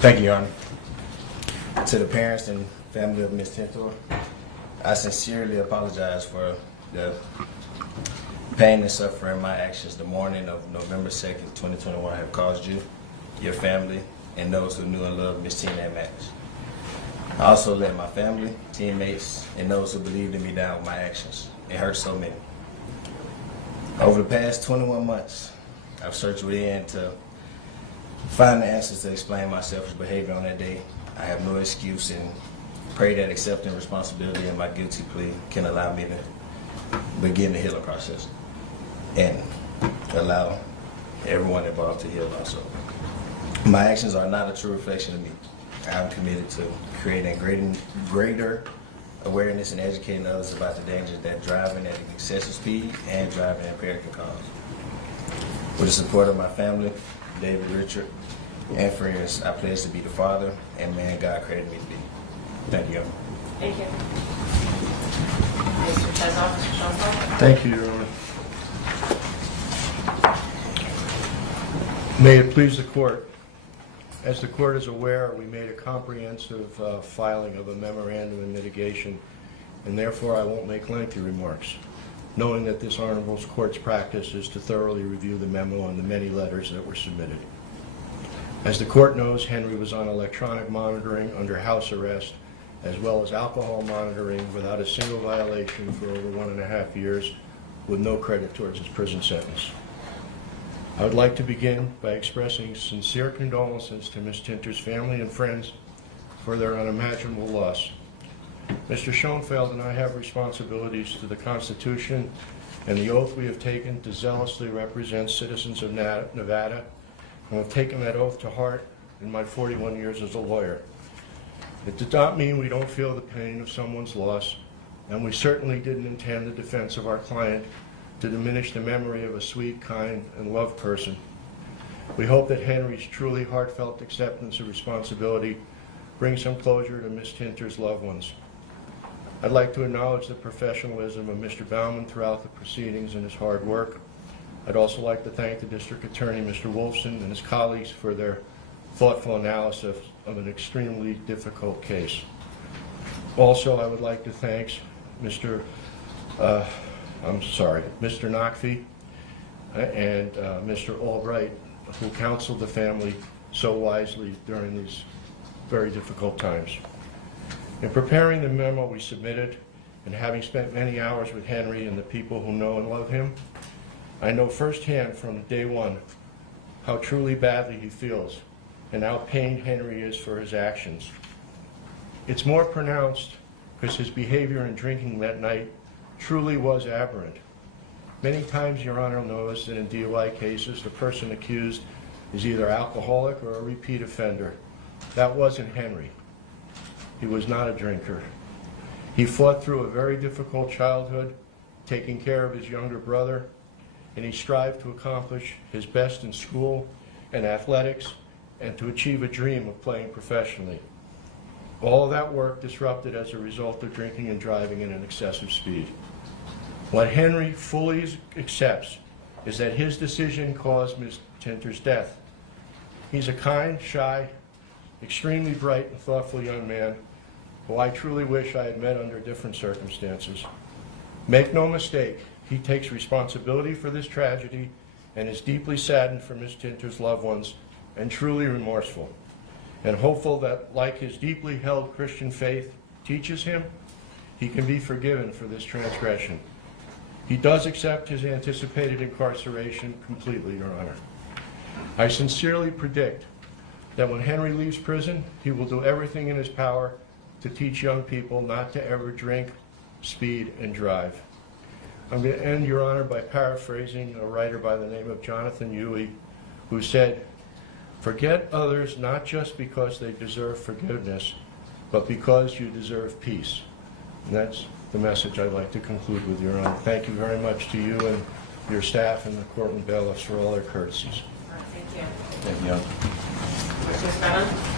Thank you, Your Honor. To the parents and family of Ms. Tintor, I sincerely apologize for the pain and suffering my actions the morning of November 2nd, 2021 have caused you, your family, and those who knew and loved Ms. Tina Max. I also let my family, teammates, and those who believed in me down with my actions. It hurt so many. Over the past 21 months, I've searched within to find the answers to explain my selfish behavior on that day. I have no excuse and pray that accepting responsibility in my guilty plea can allow me to begin the healing process and allow everyone involved to heal also. My actions are not a true reflection of me. I am committed to creating greater awareness and educating others about the dangers that driving at excessive speed and driving impaired can cause. With the support of my family, David, Richard, and friends, I pledge to be the father and man God created me to be. Thank you. Thank you. Mr. Chezoff, Mr. Schoenfeld. Thank you, Your Honor. May it please the court. As the court is aware, we made a comprehensive filing of a memorandum in mitigation, and therefore I won't make lengthy remarks, knowing that this honorable court's practice is to thoroughly review the memo and the many letters that were submitted. As the court knows, Henry was on electronic monitoring under house arrest, as well as alcohol monitoring without a single violation for over 1.5 years, with no credit towards his prison sentence. I would like to begin by expressing sincere condolences to Ms. Tintor's family and friends for their unimaginable loss. Mr. Schoenfeld and I have responsibilities to the Constitution and the oath we have taken to zealously represent citizens of Nevada, and have taken that oath to heart in my 41 years as a lawyer. It did not mean we don't feel the pain of someone's loss, and we certainly didn't intend the defense of our client to diminish the memory of a sweet, kind, and loved person. We hope that Henry's truly heartfelt acceptance of responsibility brings some closure to Ms. Tintor's loved ones. I'd like to acknowledge the professionalism of Mr. Baumann throughout the proceedings and his hard work. I'd also like to thank the District Attorney, Mr. Wolfson, and his colleagues for their thoughtful analysis of an extremely difficult case. Also, I would like to thank Mr. Nachfee and Mr. Albright, who counseled the family so wisely during these very difficult times. In preparing the memo we submitted, and having spent many hours with Henry and the people who know and love him, I know firsthand from day one how truly badly he feels and how pained Henry is for his actions. It's more pronounced because his behavior in drinking that night truly was aberrant. Many times, Your Honor knows that in DUI cases, the person accused is either alcoholic or a repeat offender. That wasn't Henry. He was not a drinker. He fought through a very difficult childhood, taking care of his younger brother, and he strived to accomplish his best in school and athletics and to achieve a dream of playing professionally. All of that work disrupted as a result of drinking and driving at an excessive speed. What Henry fully accepts is that his decision caused Ms. Tintor's death. He's a kind, shy, extremely bright and thoughtful young man who I truly wish I had met under different circumstances. Make no mistake, he takes responsibility for this tragedy and is deeply saddened for Ms. Tintor's loved ones and truly remorseful, and hopeful that, like his deeply held Christian faith teaches him, he can be forgiven for this transgression. He does accept his anticipated incarceration completely, Your Honor. I sincerely predict that when Henry leaves prison, he will do everything in his power to teach young people not to ever drink, speed, and drive. I'm going to end, Your Honor, by paraphrasing a writer by the name of Jonathan DUI, who said, "Forget others not just because they deserve forgiveness, but because you deserve peace." And that's the message I'd like to conclude with, Your Honor. Thank you very much to you and your staff and the court and bailiffs for all their courtesies. All right, thank you. Thank you. Mr. Spannon?